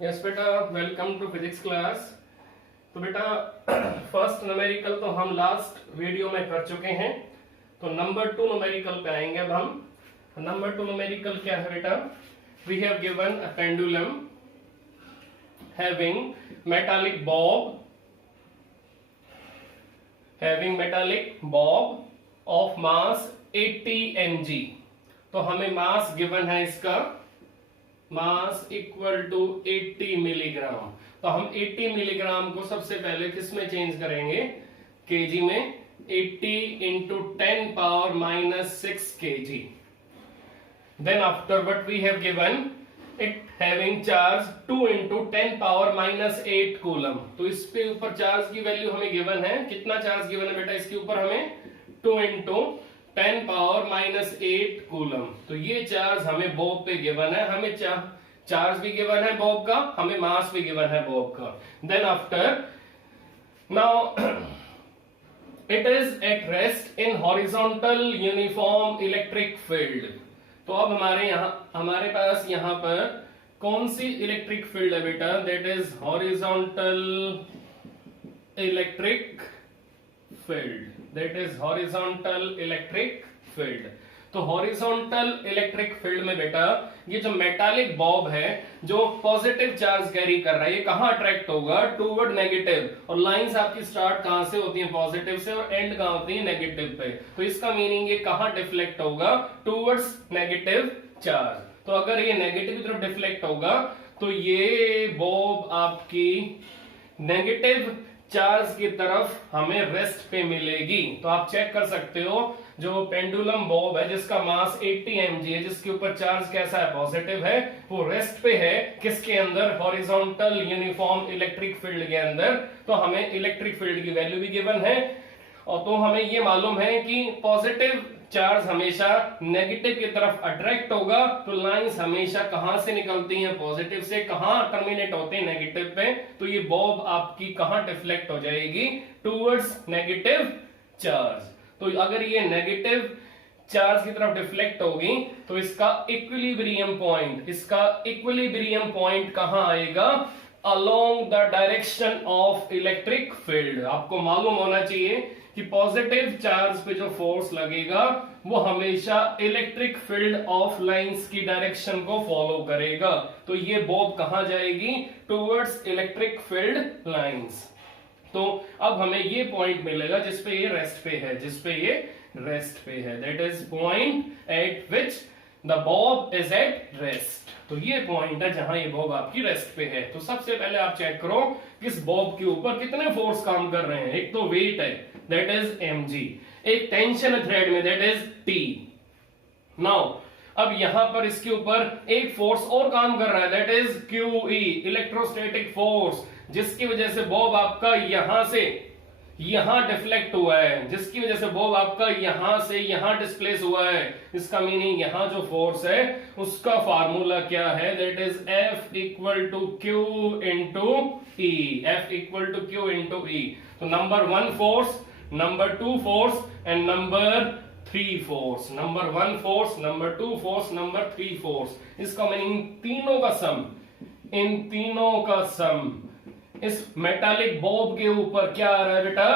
Yes बेटा, welcome to physics class. तो बेटा फर्स्ट न्यूमेरिकल तो हम लास्ट वीडियो में कर चुके हैं, तो नंबर 2 न्यूमेरिकल पे आएंगे अब हम। नंबर 2 न्यूमेरिकल क्या है बेटा? We have given a pendulum having metallic bob of mass 80 mg। तो हमें मास गिवन है, इसका मास इक्वल टू 80 मिलीग्राम। तो हम 80 मिलीग्राम को सबसे पहले किस में चेंज करेंगे? केजी में। 80 into 10 power minus 6 KG. Then after what we have given it having charge 2 into 10 power minus 8 coulomb. तो इसके ऊपर चार्ज की वैल्यू हमें गिवन है। कितना चार्ज गिवन है बेटा इसके ऊपर? हमें 2 इंटू 10 पावर माइनस 8 कूलम। तो ये चार्ज हमें बॉब पे गिवन है। हमें चार्ज भी गिवन है बॉब का, हमें मास भी गिवन है बॉब का। Then after now it is at rest in horizontal uniform electric field. तो अब हमारे पास यहां पर कौन सी इलेक्ट्रिक फील्ड है बेटा? That is horizontal electric field. That is horizontal electric field. तो हॉरिजॉन्टल इलेक्ट्रिक फील्ड में बेटा ये जो मेटालिक बॉब है जो पॉजिटिव चार्ज कैरी कर रहा है, ये कहां अट्रैक्ट होगा? Toward negative. और लाइंस आपकी स्टार्ट कहां से होती हैं? पॉजिटिव से, और एंड कहां होती है? नेगेटिव पे। तो इसका मीनिंग ये कहां डिफ्लेक्ट होगा? Towards negative charge. तो अगर ये नेगेटिव की तरफ डिफ्लेक्ट होगा तो ये बॉब आपकी नेगेटिव चार्ज की तरफ हमें रेस्ट पे मिलेगी। तो आप चेक कर सकते हो, जो पेंडुलम बॉब है जिसका मास 80 mg है, जिसके ऊपर चार्ज कैसा है? पॉजिटिव है। वो रेस्ट पे है किसके अंदर? हॉरिजॉन्टल यूनिफॉर्म इलेक्ट्रिक फील्ड के अंदर। तो हमें इलेक्ट्रिक फील्ड की वैल्यू भी गिवन है, और तो हमें ये मालूम है कि पॉजिटिव चार्ज हमेशा नेगेटिव की तरफ अट्रैक्ट होगा। तो लाइंस हमेशा कहां से निकलती हैं? पॉजिटिव से। कहां टर्मिनेट होते हैं? नेगेटिव पे। तो ये बॉब आपकी कहां डिफ्लेक्ट हो जाएगी? Towards negative charge. तो अगर ये नेगेटिव चार्ज की तरफ डिफ्लेक्ट होगी तो इसका इक्विलिब्रियम पॉइंट कहां आएगा? Along the direction of electric field. आपको मालूम होना चाहिए कि पॉजिटिव चार्ज पे जो फोर्स लगेगा वो हमेशा इलेक्ट्रिक फील्ड ऑफ लाइंस की डायरेक्शन को फॉलो करेगा। तो ये बॉब कहां जाएगी? Towards electric field lines. तो अब हमें ये पॉइंट मिलेगा जिसपे ये रेस्ट पे है। That is point eight which the Bob is at rest. तो ये पॉइंट है जहां ये बॉब आपकी रेस्ट पे है। तो सबसे पहले आप चेक करो किस बॉब के ऊपर कितने फोर्स काम कर रहे हैं। एक तो वेट है, दैट इज mg। एक टेंशन है थ्रेड में, दैट इज T। नाउ अब यहां पर इसके ऊपर एक फोर्स और काम कर रहा है, that is QE, electrostatic force, जिसकी वजह से बॉब आपका यहां से यहां डिफ्लेक्ट हुआ है, जिसकी वजह से बॉब आपका यहां से यहां डिस्प्लेस हुआ है। इसका मीनिंग यहां जो फोर्स है उसका फार्मूला क्या है? That is F equal to Q into E। F equal to Q into E। तो number 1 force, number 2 force and number 3 force. Number 1 force, number 2 force, number 3 force. इसका मीनिंग तीनों का सम, इन तीनों का सम इस मेटालिक बॉब के ऊपर क्या आ रहा है बेटा?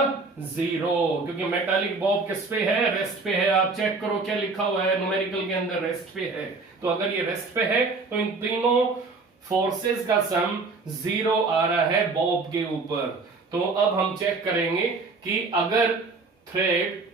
0। क्योंकि मेटालिक बॉब किस पे है? रेस्ट पे है। आप चेक करो क्या लिखा हुआ है न्यूमेरिकल के अंदर? रेस्ट पे है। तो अगर ये रेस्ट पे है तो इन तीनों फोर्सेस का सम 0 आ रहा है बॉब के ऊपर। तो अब हम चेक करेंगे कि अगर थ्रेड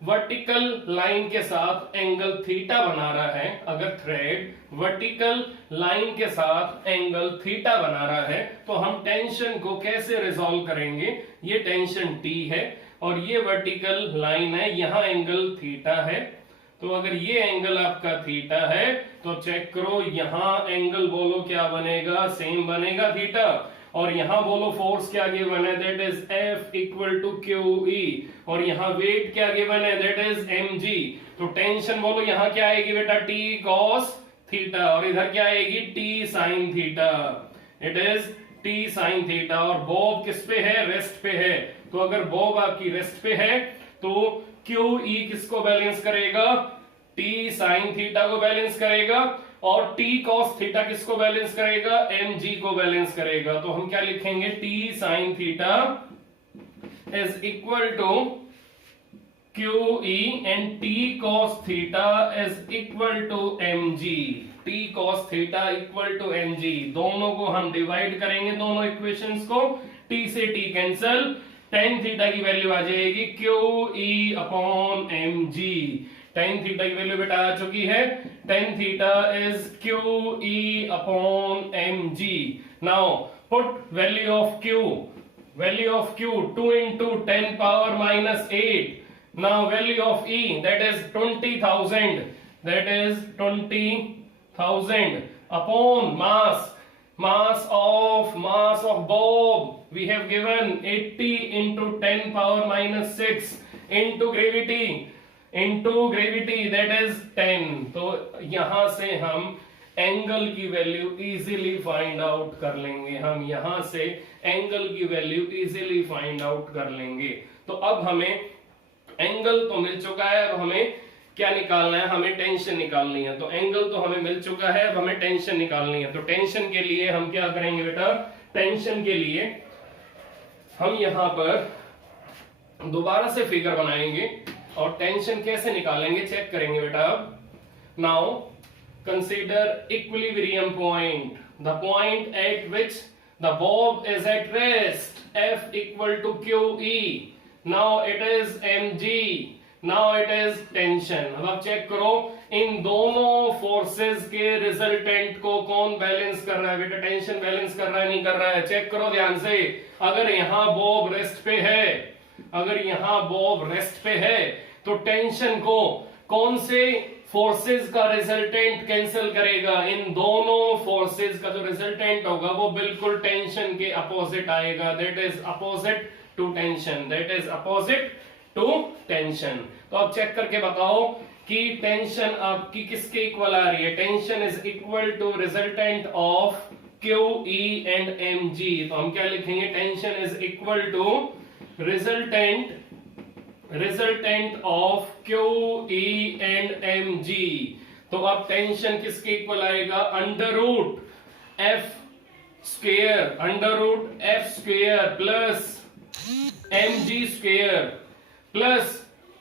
वर्टिकल लाइन के साथ एंगल थीटा बना रहा है, अगर थ्रेड वर्टिकल लाइन के साथ एंगल थीटा बना रहा है, तो हम टेंशन को कैसे रिजॉल्व करेंगे? ये टेंशन T है और ये वर्टिकल लाइन है, यहां एंगल थीटा है। तो अगर ये एंगल आपका थीटा है तो चेक करो यहां एंगल बोलो क्या बनेगा? सेम बनेगा थीटा। और यहां बोलो फोर्स क्या गिवन है? That is F equal to QE। और यहां वेट क्या गिवन है? That is mg। तो टेंशन बोलो यहां क्या आएगी बेटा? T cos theta. और इधर क्या आएगी? T sin theta. It is T sin theta. और बॉब किस पे है? रेस्ट पे है। तो अगर बॉब आपकी रेस्ट पे है तो QE किसको बैलेंस करेगा? T sin थीटा को बैलेंस करेगा। और t cos थीटा किसको बैलेंस करेगा, mg को बैलेंस करेगा। तो हम क्या लिखेंगे, t sin theta is equal to QE and t cos theta is equal to mg। t cos theta equal to mg, दोनों को हम डिवाइड करेंगे, दोनों इक्वेशंस को, t से t कैंसल, tan थीटा की वैल्यू आ जाएगी QE upon mg। tan theta की वैल्यू बेटा आ चुकी है, tan theta is QE upon mg। Now put value of q, value of q 2 into 10 power minus 8। now value of e, that is 20,000, that is 20,000 upon mass of Bob we have given 80 into 10 power minus 6 into gravity that is 10। तो यहां से हम angle की value easily find out कर लेंगे, हम यहां से एंगल की वैल्यू इजीली फाइंड आउट कर लेंगे। तो अब हमें एंगल तो मिल चुका है, अब हमें क्या निकालना है, हमें टेंशन निकालनी है। तो एंगल तो हमें मिल चुका है, अब हमें टेंशन निकालनी है। तो टेंशन के लिए हम क्या करेंगे बेटा, टेंशन के लिए हम यहां पर दोबारा से फिगर बनाएंगे और टेंशन कैसे निकालेंगे चेक करेंगे बेटा। अब now consider equilibrium point, the point at which the bob is at rest, F equal to QE। now it is mg, now it is tension। अब आप चेक करो इन दोनों फोर्सेस के रिजल्टेंट को कौन बैलेंस कर रहा है बेटा, टेंशन बैलेंस कर रहा है नहीं कर रहा है, चेक करो ध्यान से। अगर यहां बॉब रेस्ट पे है, अगर यहां बॉब रेस्ट पे है तो टेंशन को कौन से फोर्सेस का रिजल्टेंट कैंसिल करेगा, इन दोनों फोर्सेस का जो रिजल्टेंट होगा वो बिल्कुल टेंशन के अपोजिट आएगा, that is opposite to tension, that is opposite to tension. तो आप चेक करके बताओ कि टेंशन आपकी किसके इक्वल आ रही है, tension is equal to resultant of QE and mg। तो हम क्या लिखेंगे, tension is equal to resultant of QE and mg। तो अब टेंशन किसके इक्वल आएगा, under root F square plus mg square plus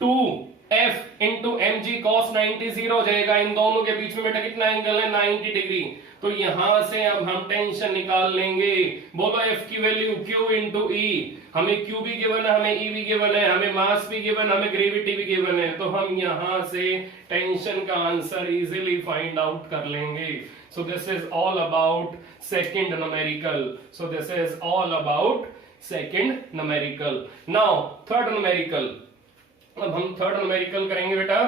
2F into mg cos 90 zero हो जाएगा। इन दोनों के बीच में बेटा कितना एंगल है, 90 डिग्री। तो यहां से अब हम टेंशन निकाल लेंगे। बोलो F की वैल्यू Q इंटू E, हमें Q भी गिवन है, हमें E भी गिवन है, हमें मास भी गिवन, हमें ग्रेविटी भी गिवन है। तो हम यहां से टेंशन का आंसर इजीली फाइंड आउट कर लेंगे। So this is all about second numerical. So this is all about second numerical. Now third numerical. अब हम थर्ड न्यूमेरिकल करेंगे बेटा।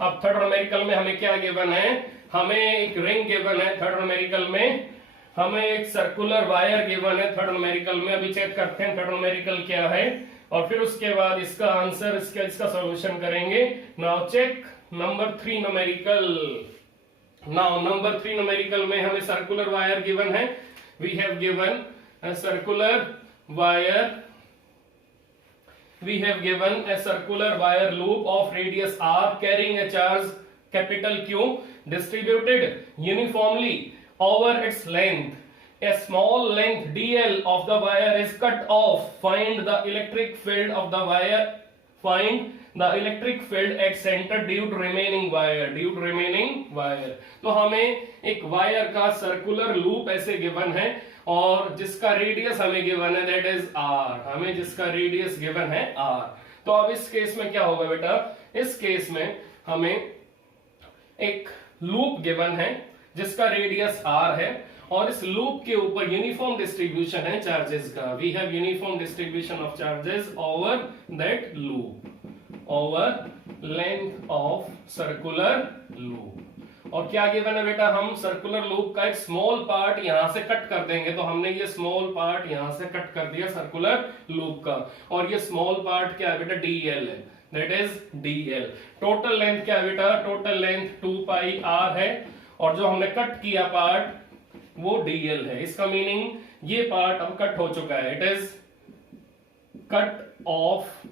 अब थर्ड न्यूमेरिकल में हमें क्या गिवन है, हमें एक रिंग गिवन है थर्ड न्यूमेरिकल में, हमें एक सर्कुलर वायर गिवन है थर्ड न्यूमेरिकल में। अभी चेक करते हैं थर्ड न्यूमेरिकल क्या है और फिर उसके बाद इसका आंसर इसका सॉल्यूशन करेंगे। Now check number 3 numerical. Now number 3 numerical में हमें सर्कुलर वायर गिवन है। We have given a circular wire, we have given a circular wire loop of radius r carrying a charge capital Q distributed uniformly over its length. A small length dl of the wire is cut off. Find the electric field of the wire. Find the electric field at center due to remaining wire. Due to remaining wire. तो हमें एक wire का circular loop ऐसे given है और जिसका radius हमें given है दैट इज r। हमें जिसका रेडियस गिवन है r। तो अब इस केस में क्या होगा बेटा, इस केस में हमें एक लूप गिवन है जिसका रेडियस r है और इस लूप के ऊपर यूनिफॉर्म डिस्ट्रीब्यूशन है चार्जेस का। We have uniform distribution of charges over that loop, over length of circular loop. और क्या गिवन है बेटा, हम सर्कुलर लूप का एक स्मॉल पार्ट यहां से कट कर देंगे। तो हमने ये स्मॉल पार्ट यहां से कट कर दिया सर्कुलर लूप का और ये स्मॉल पार्ट क्या है बेटा, dl है, that is dl। Total length क्या है बेटा, टोटल लेंथ 2 पाई r है और जो हमने कट किया पार्ट वो dl है। इसका मीनिंग ये पार्ट अब कट हो चुका है, it is cut off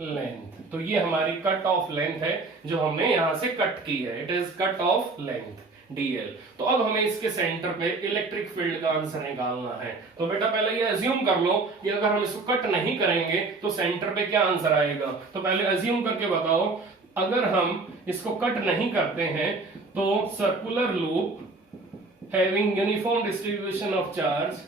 length. तो ये हमारी कट ऑफ लेंथ है जो हमने यहां से कट की है, it is cut off length dl। तो अब हमें इसके सेंटर पे इलेक्ट्रिक फील्ड का आंसर निकालना है। तो बेटा पहले ये अज्यूम कर लो कि अगर हम इसको कट नहीं करेंगे तो सेंटर पे क्या आंसर आएगा। तो पहले अज्यूम करके बताओ, अगर हम इसको कट नहीं करते हैं तो circular loop having uniform distribution of charge,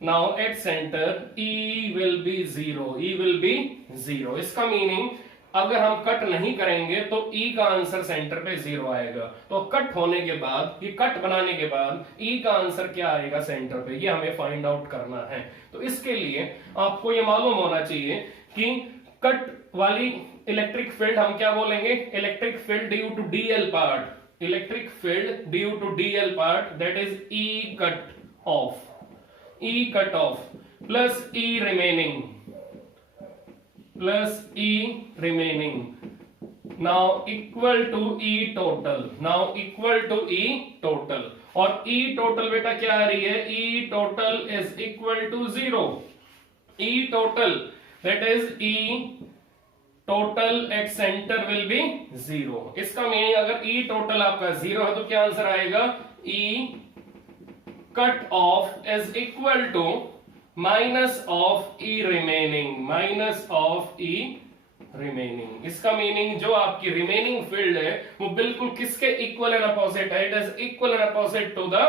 now at centre E will be zero, E will be zero। इसका मीनिंग अगर हम कट नहीं करेंगे तो E का आंसर सेंटर पे 0 आएगा। तो कट होने के बाद, ये कट बनाने के बाद E का आंसर क्या आएगा सेंटर पे, ये हमें फाइंड आउट करना है। तो इसके लिए आपको ये मालूम होना चाहिए कि कट वाली इलेक्ट्रिक फील्ड हम क्या बोलेंगे, electric field due to dl part, electric field due to dl part that is E cut off, E cut off plus E remaining, plus E remaining, now equal to E total, now equal to E total। और E total बेटा क्या आ रही है, E total is equal to 0, E total that is E total at center will be 0। इसका meaning अगर E total आपका 0 है तो क्या आंसर आएगा, E cut off is equal to minus of E remaining, minus of E remaining। इसका meaning जो आपकी रिमेनिंग फील्ड है वो बिल्कुल किसके इक्वल एंड अपोजिट है, it is equal and opposite to the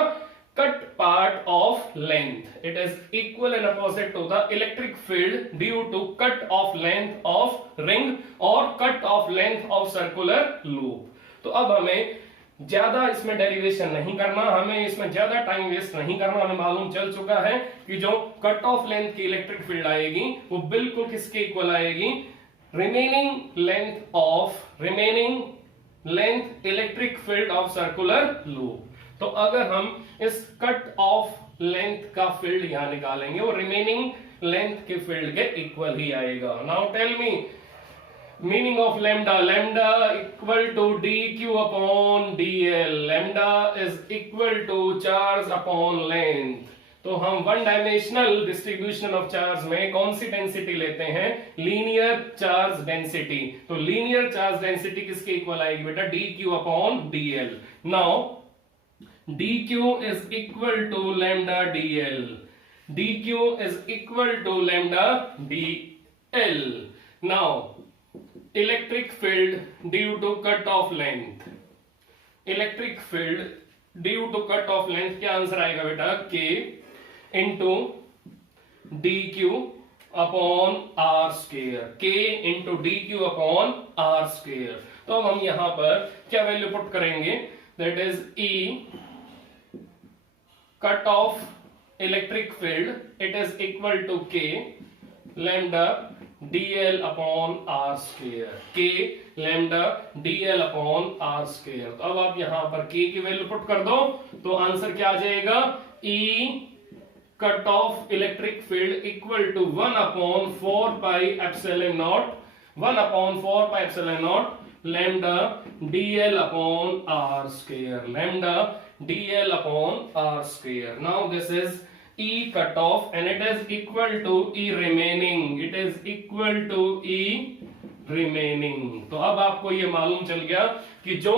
cut part of length, it is equal and opposite to the electric field due to cut of length of ring और cut of length of circular loop. तो अब हमें ज्यादा इसमें derivation नहीं करना, हमें इसमें ज्यादा टाइम वेस्ट नहीं करना। हमें मालूम चल चुका है कि जो कट ऑफ लेंथ की इलेक्ट्रिक फील्ड आएगी वो बिल्कुल किसके इक्वल आएगी, remaining length electric field of circular loop. तो अगर हम इस कट ऑफ लेंथ का फील्ड यहां निकालेंगे वो रिमेनिंग लेंथ के फील्ड के इक्वल ही आएगा। Now tell me meaning of lambda, lambda equal to dq upon dl, lambda is equal to charge upon length। तो हम one dimensional distribution of charge में कौन सी डेंसिटी लेते हैं, लीनियर चार्ज डेंसिटी। तो लीनियर चार्ज डेंसिटी किसके इक्वल आएगी बेटा, dq upon dl। Now dq is equal to lambda dl, dq is equal to lambda dl। now electric field due to cut of length, electric field due to cut of length क्या answer आएगा बेटा, K into D Q upon are square, K into D Q upon are square. तो अब हम यहां पर क्या value put करेंगे, that is E cut off electric field, it is equal to K lambda dl upon are square, K lambda dl upon are square. तो अब आप यहां पर K की वैल्यू पुट कर दो तो आंसर क्या आ जाएगा, E cut off electric field equal to 1 upon 4 pi epsilon naught, 1 upon 4 pi epsilon naught lambda dl upon are square, lambda dl upon are square. Now this is E cut off and it is equal to E remaining, it is equal to E remaining। तो अब आपको ये मालूम चल गया कि जो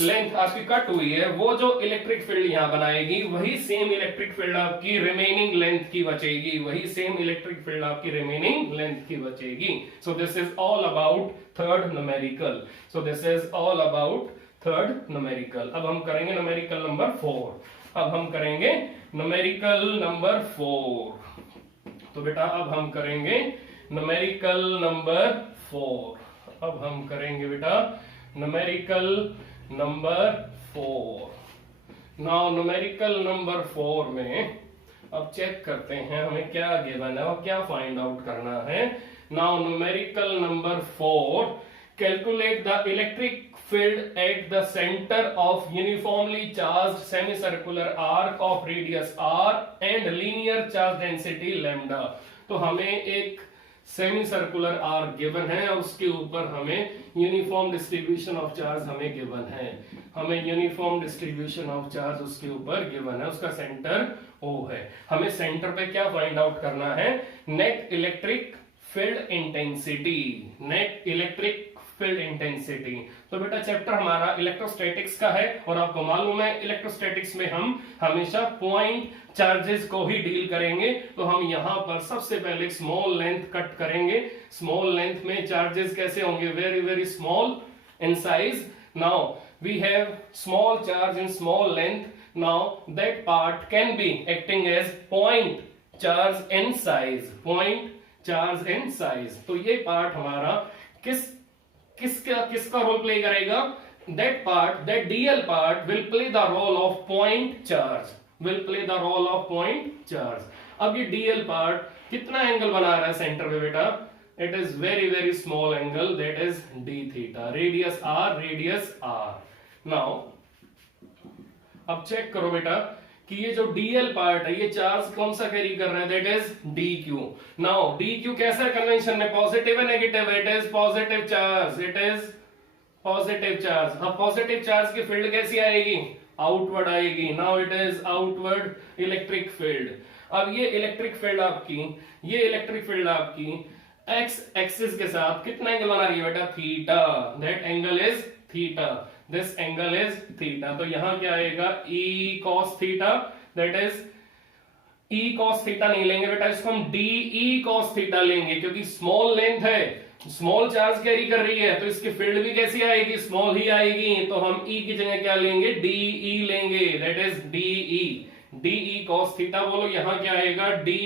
length आपकी कट हुई है वो जो इलेक्ट्रिक फील्ड यहां बनाएगी वही सेम इलेक्ट्रिक फील्ड आपकी रिमेनिंग लेंथ की बचेगी, वही सेम इलेक्ट्रिक फील्ड आपकी रिमेनिंग लेंथ की बचेगी। So this is all about third numerical, so this is all about third numerical. अब हम करेंगे न्यूमेरिकल नंबर 4। अब हम करेंगे न्यूमेरिकल नंबर 4। तो बेटा अब हम करेंगे न्यूमेरिकल नंबर 4। अब हम करेंगे बेटा numerical number 4। Now numerical number 4 में अब चेक करते हैं हमें क्या गिवन है और क्या फाइंड आउट करना है। Now numerical number 4, calculate the electric field at the center of uniformly charged semicircular arc of radius r and linear charge density lambda। तो हमें एक सेमी सर्कुलर आर्क गिवन है और उसके ऊपर हमें यूनिफॉर्म डिस्ट्रीब्यूशन ऑफ चार्ज हमें given है, हमें यूनिफॉर्म डिस्ट्रीब्यूशन ऑफ चार्ज उसके ऊपर गिवन है, उसका सेंटर O है। हमें सेंटर पे क्या फाइंड आउट करना है, net electric field intensity, net electric field intensity. तो बेटा चैप्टर हमारा इलेक्ट्रोस्टैटिक्स का है और आपको मालूम है इलेक्ट्रोस्टैटिक्स में हम हमेशा पॉइंट चार्जेस को ही डील करेंगे। तो हम यहां पर सबसे पहले स्मॉल लेंथ कट करेंगे। स्मॉल लेंथ में चार्जेस कैसे होंगे, very very small in size. Now we have small charge in small length, now that part can be acting as point charge in size, point charge in size. तो ये part हमारा किसका role play करेगा, that part, that DL part will play the role of point charge, will play the role of point charge. अब ये DL part कितना angle बना रहा है सेंटर में बेटा, it is very very small angle, that is d theta, radius r, radius r. Now अब check करो बेटा कि ये जो डीएल पार्ट है ये चार्ज कौन सा कैरी कर रहा है, that is D Q. Now D Q कैसा है कन्वेंशन में, पॉजिटिव है negative, it is positive charge, it is positive charge. अब पॉजिटिव चार्ज की फील्ड कैसी आएगी, आउटवर्ड आएगी। Now it is outward electric field. अब ये इलेक्ट्रिक फील्ड आपकी, ये इलेक्ट्रिक फील्ड आपकी एक्स एक्सिस के साथ कितना एंगल बना रही है बेटा, theta, that angle is theta, this angle is theta. तो यहां क्या आएगा, E cos theta, that is E cos theta नहीं लेंगे बेटा, इसको हम डी ई कॉस थीटा लेंगे, क्योंकि स्मॉल लेंथ है, स्मॉल चार्ज कैरी कर रही है, तो इसकी फील्ड भी कैसी आएगी, स्मॉल ही आएगी। तो हम ई की जगह क्या लेंगे, डी ई लेंगे, that is D E, D E cos theta. बोलो यहां क्या आएगा, D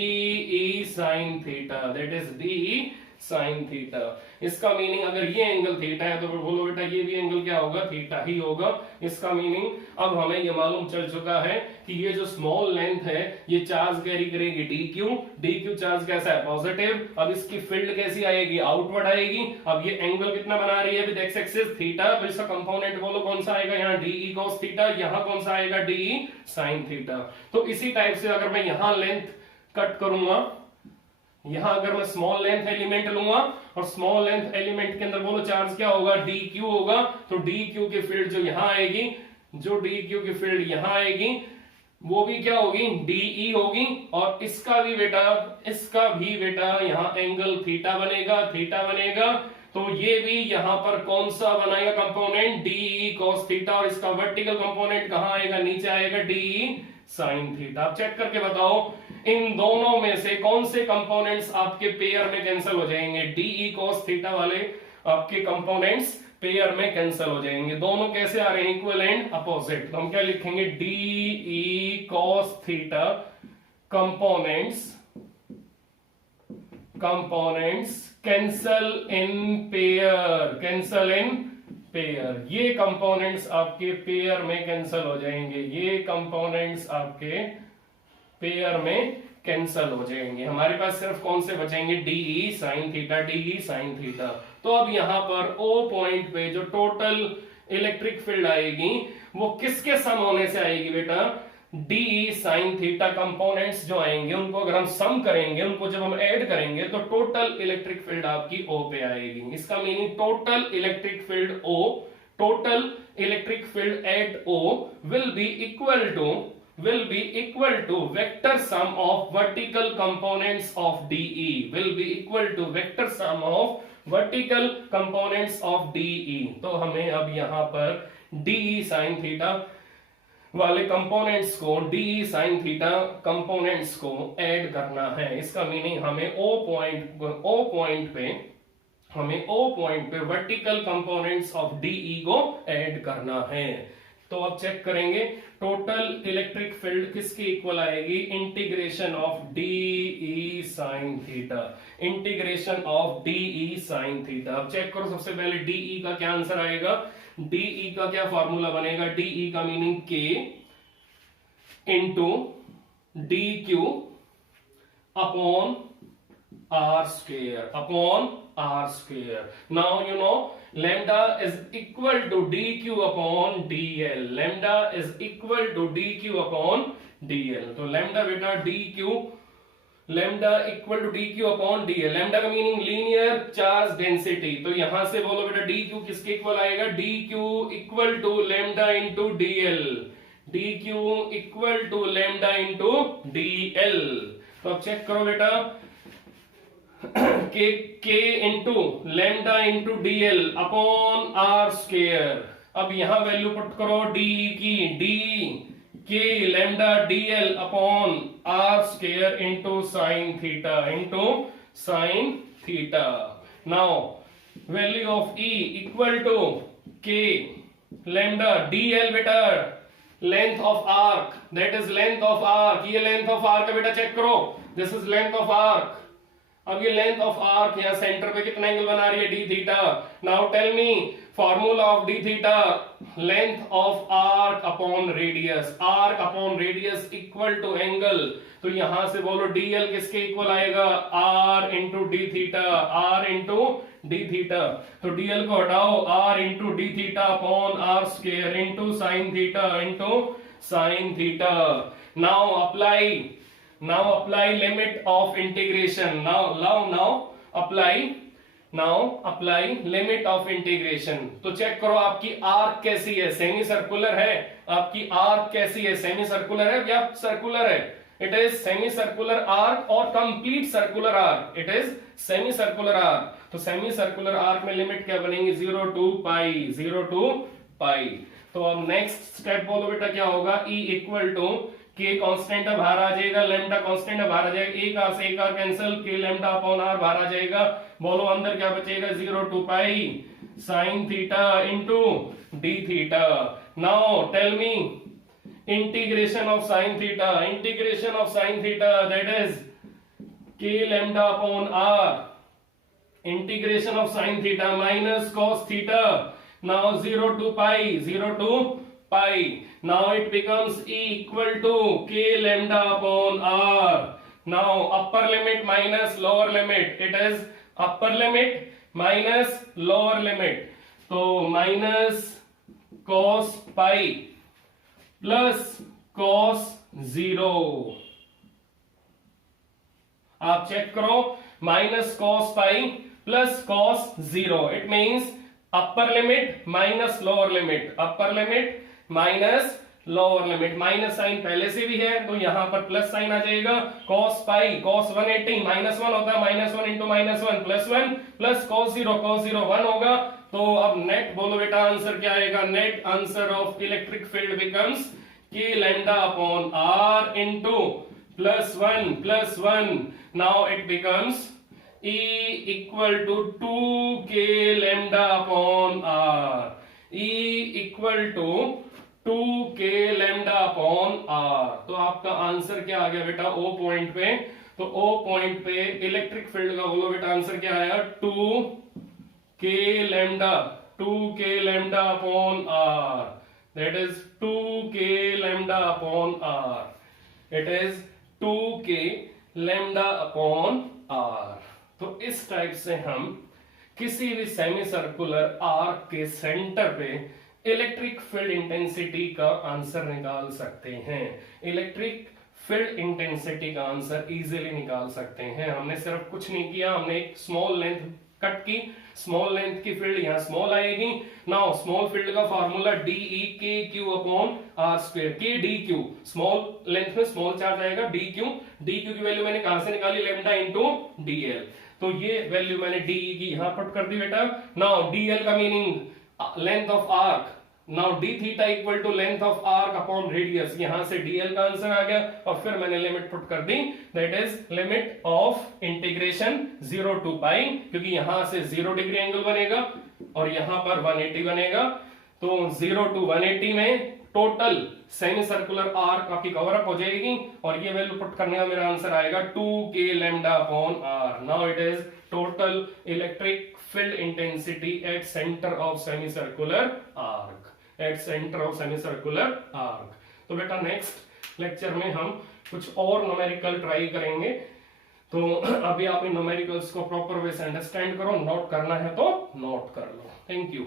E sign theta, that is D E sine theta. इसका मीनिंग अगर ये एंगल थीटा है तो बोलो बेटा ये भी एंगल क्या होगा, थीटा ही होगा। इसका मीनिंग अब हमें ये मालूम चल चुका है कि ये जो स्मॉल लेंथ है ये चार्ज कैरी करेगी D Q, D Q charge कैसा है, पॉजिटिव। अब इसकी फील्ड कैसी आएगी, आउटवर्ड आएगी। अब ये एंगल कितना बना रही है विद एक्स एक्सिस, थीटा, तो इसका कंपोनेंट बोलो कौन सा आएगा, यहाँ डी ई कॉस थीटा, यहाँ कौन सा आएगा, डी ई साइन थीटा। तो इसी टाइप से अगर मैं यहां लेंथ कट करूंगा, यहां अगर मैं स्मॉल लेंथ एलिमेंट लूंगा और स्मॉल लेंथ एलिमेंट के अंदर बोलो चार्ज क्या होगा, डी क्यू होगा। तो डी क्यू की फील्ड जो यहां आएगी, जो डी क्यू की फील्ड यहां आएगी वो भी क्या होगी, डीई होगी। और इसका भी बेटा यहां एंगल थीटा बनेगा, थीटा बनेगा। तो ये भी यहां पर कौन सा बनाएगा कंपोनेंट, डीई कॉस थीटा, और इसका वर्टिकल कंपोनेंट कहां आएगा, नीचे आएगा डीई साइन थीटा। आप चेक करके बताओ इन दोनों में से कौन से कंपोनेंट्स आपके पेयर में कैंसिल हो जाएंगे, डीई कॉस थीटा वाले आपके कंपोनेंट्स पेयर में कैंसिल हो जाएंगे। दोनों कैसे आ रहे हैं, इक्वल एंड अपोजिट। तो हम क्या लिखेंगे, d E cos theta components cancel in pair, cancel in pair. ये कंपोनेंट्स आपके पेयर में कैंसिल हो जाएंगे, ये कंपोनेंट्स आपके पेयर में कैंसिल हो जाएंगे। हमारे पास सिर्फ कौन से बचेंगे, d E sine theta, d E sine theta. तो अब यहां पर ओ पॉइंट पे जो टोटल इलेक्ट्रिक फील्ड आएगी वो किसके सम होने से आएगी बेटा, डीई साइन थीटा कंपोनेंट्स जो आएंगे उनको अगर हम सम करेंगे, उनको जब हम ऐड करेंगे तो टोटल इलेक्ट्रिक फील्ड आपकी ओ पे आएगी। इसका meaning total electric field O, total electric field at O will be equal to vector sum of vertical components of DE, will be equal to vector sum of vertical components of DE। तो हमें अब यहां पर DE sin theta वाले components को, DE sin theta components को add करना है। इसका मीनिंग हमें O पॉइंट पे वर्टिकल कंपोनेंट्स ऑफ DE को ऐड करना है। तो अब चेक करेंगे टोटल इलेक्ट्रिक फील्ड किसकी इक्वल आएगी, integration of d E sine theta, integration of d E sine theta. अब चेक करो सबसे पहले डीई का क्या आंसर आएगा, डीई का क्या फॉर्मूला बनेगा, डीई का meaning k into D Q upon are square, upon are square. Now you know lambda is equal to dq upon dl, lambda is equal to dq upon dl। तो lambda बेटा dq, lambda equal to dq upon dl, lambda का meaning linear charge density. तो यहां से बोलो बेटा dq किसके equal आएगा, dq equal to lambda into dl, dq equal to lambda into dl। तो अब चेक करो बेटा k into lambda into d l upon r square. अब यहां वैल्यू पुट करो डी की, d k lambda d l upon r square into sine theta. Now value of E equal to k lambda d l बेटा length of arc, that is length of arc. ये length of arc है बेटा, check करो, this is length of arc. अब ये length of arc यहाँ centre पे कितना एंगल बना रही है, d theta. Now tell me formula of d theta, length of arc upon radius, arc upon radius equal to angle. तो यहां से बोलो डीएल किसके इक्वल आएगा, r into d theta, r into d theta. तो डीएल को हटाओ, r into d theta upon r square into sine theta. Now apply limit of integration. Now apply limit of integration. तो check करो आपकी arc कैसी है, semi circular है। आपकी आर्क कैसी है, सेमी सर्कुलर है या सर्कुलर है? It is semi circular arc और complete circular arc, it is semi circular arc. तो सेमी सर्कुलर आर्क में लिमिट क्या बनेगी, 0 to पाई। तो अब नेक्स्ट स्टेप बोलो बेटा क्या होगा, E इक्वल टू के कांस्टेंट है बाहर आ जाएगा, लेमडा कांस्टेंट है बाहर आ जाएगा, एक आ cancel, K lambda upon R बाहर आ जाएगा। बोलो अंदर क्या बचेगा, 0 to pi sine theta into d theta. Now tell me integration of sine theta, that is K lambda upon R integration of sine theta minus cos theta. Now 0 to pi. Now it becomes E equal to K lambda upon R. Now upper limit minus lower limit. It is upper limit minus lower limit. So minus cos pi plus cos 0. आप check करो, minus cos pi plus cos 0. It means upper limit minus lower limit. Upper limit minus lower limit, minus sine पहले से भी है तो यहां पर plus sign आ जाएगा। cos पाई cos 180 -1 होता है, -1 इंटू -1 +1 प्लस cos 0 1 होगा। तो अब नेट बोलो बेटा आंसर क्या आएगा, net answer of electric field becomes K lambda upon R into +1 now it becomes E equal to 2k lambda upon R, E equal to 2k lambda upon are. तो आपका answer क्या आ गया बेटा, O point पे। तो O point पे electric field का बोलो बेटा आंसर क्या आया, 2k lambda upon r, that is 2k lambda upon r, it is 2k lambda upon are. तो इस टाइप से हम किसी भी सेमी सर्कुलर आर्क के सेंटर पे इलेक्ट्रिक फील्ड इंटेंसिटी का आंसर निकाल सकते हैं। इलेक्ट्रिक फील्ड इंटेंसिटी का आंसर इजीली निकाल सकते हैं। हमने सिर्फ कुछ नहीं किया, हमने एक स्मॉल लेंथ कट की, स्मॉल लेंथ की फील्ड यहाँ स्मॉल आएगी। नाउ स्मॉल फील्ड का फॉर्मूला DE के क्यू अपॉन आर स्क्वायर, के डी क्यू, स्मॉल लेंथ में स्मॉल चार्ज आएगा डी क्यू की वैल्यू मैंने कहां से निकाली, लेमडा इंटू डीएल। तो ये वैल्यू मैंने DE की यहां पुट कर दी बेटा। नाउ DL का meaning length of arc, now d theta equal to length of arc upon radius, यहां से DL का आंसर आ गया। और फिर मैंने लिमिट पुट कर दी, that is limit of integration 0 to pi, क्योंकि यहां से 0 डिग्री एंगल बनेगा और यहां पर 180 बनेगा। तो 0 to 180 में टोटल सेमी सर्कुलर आर्क आपकी कवर अप हो जाएगी और ये वैल्यू पुट करने का मेरा आंसर आएगा 2k lambda upon r. Now it is total electric field intensity at centre of semi circular arc, at centre of semi circular arc. तो बेटा नेक्स्ट लेक्चर में हम कुछ और न्यूमेरिकल ट्राई करेंगे। तो अभी आप इन न्यूमेरिकल्स को प्रॉपर वे से अंडरस्टैंड करो, नोट करना है तो नोट कर लो। Thank you.